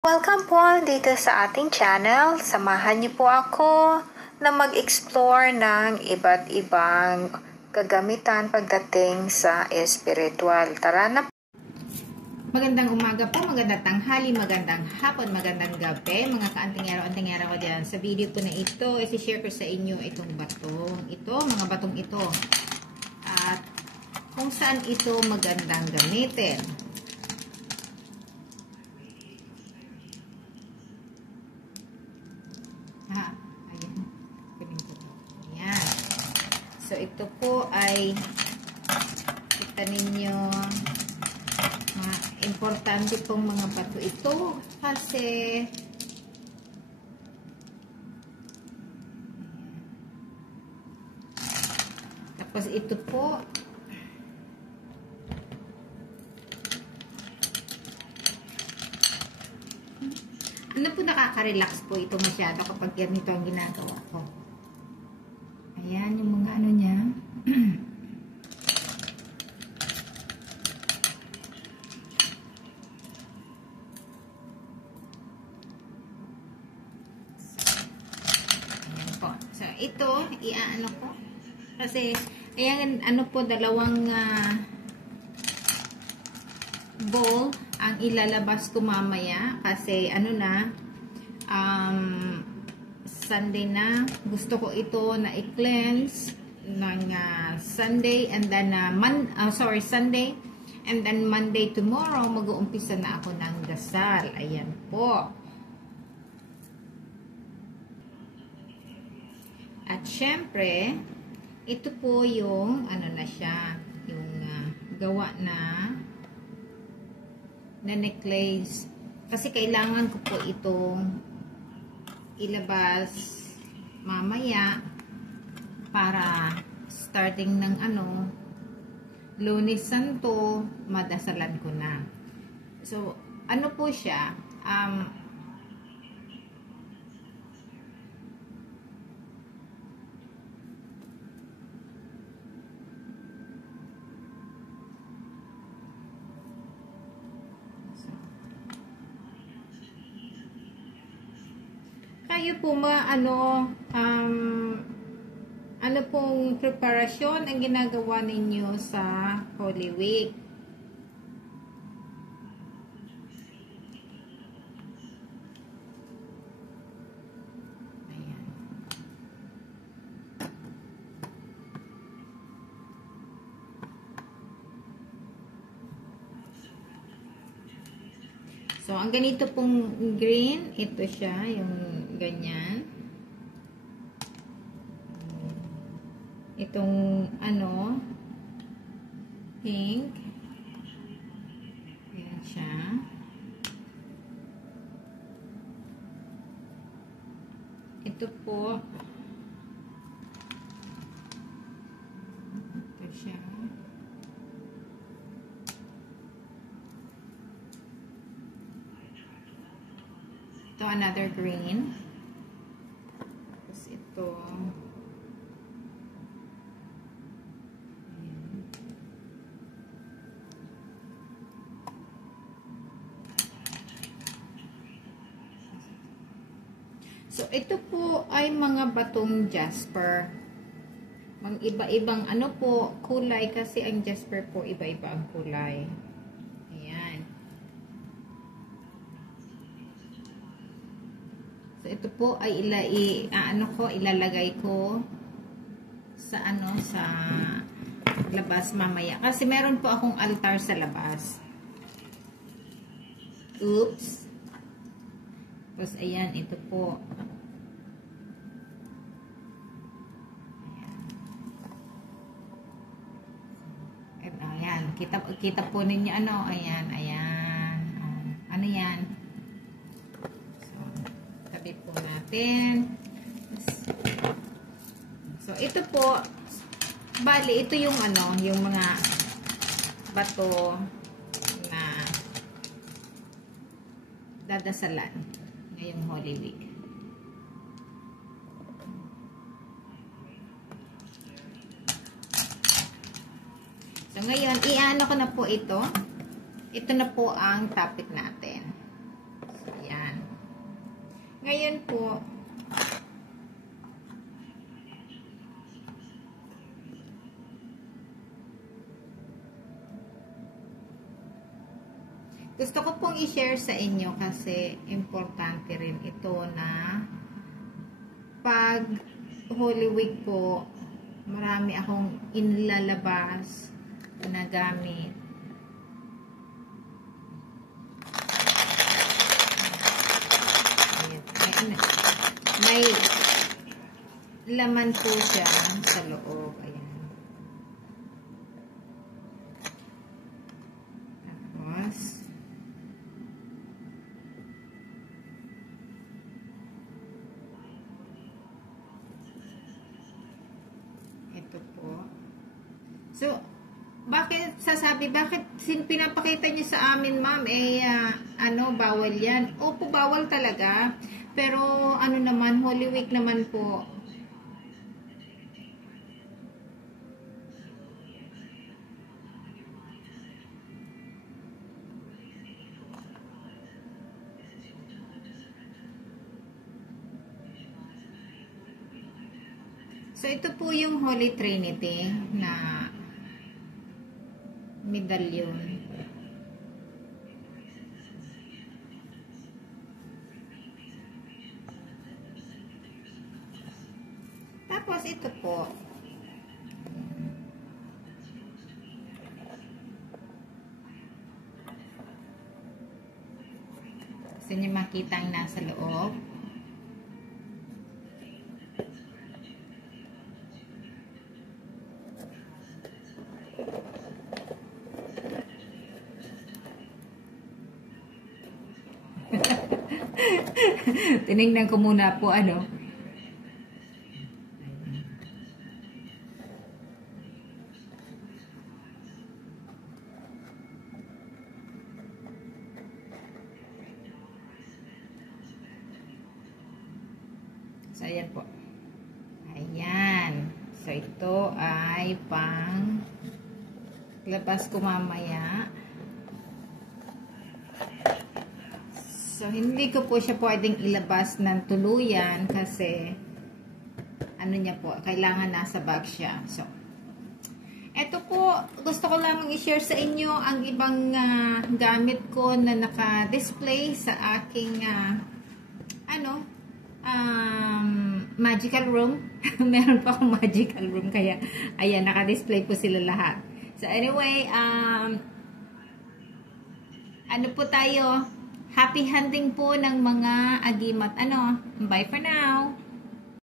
Welcome po dito sa ating channel. Samahan niyo po ako na mag-explore ng iba't ibang kagamitan pagdating sa espiritual. Tara na po. Magandang umaga po, magandang tanghali, magandang hapon, magandang gabi, mga kaantingero-antingero ko dyan. Sa video ko na ito, isi-share ko sa inyo itong batong ito, mga batong ito. At kung saan ito magandang gamitin. Ayan. Ayan. So, ito po ay kita ninyo importante pong mga bato ito kasi tapos ito po ano po, nakaka-relax po ito masyado kapag ganito ang ginagawa ko. Ayan yung mga ano niya. So, ito, iaano ko. Kasi, ayan, ano po, dalawang bowl ang ilalabas ko mamaya. Kasi, ano na, Sunday na. Gusto ko ito na i-cleanse ng Sunday and then, Sunday. And then, Monday tomorrow, mag-uumpisa na ako ng dasal. Ayan po. At syempre, ito po yung ano na siya, yung gawa na necklace. Kasi kailangan ko po itong ilabas mamaya para starting ng Lunes Santo, madasalan ko na. So, ano po siya? Kayo po ano pong preparasyon ang ginagawa ninyo sa Holy Week? Ayan. So, ang ganito pong green, ito siya, yung ganyan. Itong pink. Ayan siya. Ito po. Ito siya. Ito another green. Tapos ito. So, ito po ay mga batong jasper. Mga iba-ibang po, kulay kasi ang jasper po iba-iba ang kulay. Ayan. So, ito po ay ilalagay ko sa sa labas mamaya. Kasi meron po akong altar sa labas. Oops. Tapos, ayan, ito po. Ayan. Kita po ninyo ayan, ayan. Ano yan? So, tabi po natin. So, ito po, bali, ito yung yung mga bato na dadasalan ngayong Holy Week. So, ngayon, iano ko na po ito. Ito na po ang topic natin. So, ayan. Ngayon po, gusto ko pong i-share sa inyo kasi importante rin ito na pag Holy Week po, marami akong inlalabas na gamit. May laman po siya sa loob. Ayan. Tapos, ito po. So, bakit pinapakita niyo sa amin, ma'am, bawal yan? Opo, bawal talaga. Pero, Holy Week naman po. So, ito po yung Holy Trinity na medallion. Tapos, ito po. Gusto niyo makita ang nasa loob? Tinignan ko muna po So, ayan po. Ayan. So, ito ay pang labas ko mamaya. So, hindi ko po siya pwedeng ilabas ng tuluyan kasi niya po, kailangan nasa bag siya. So, ito po, gusto ko lang i-share sa inyo ang ibang gamit ko na naka-display sa aking magical room. Meron pa akong magical room kaya ayan, naka-display po sila lahat. So anyway, po tayo, happy hunting po ng mga agimat. Bye for now.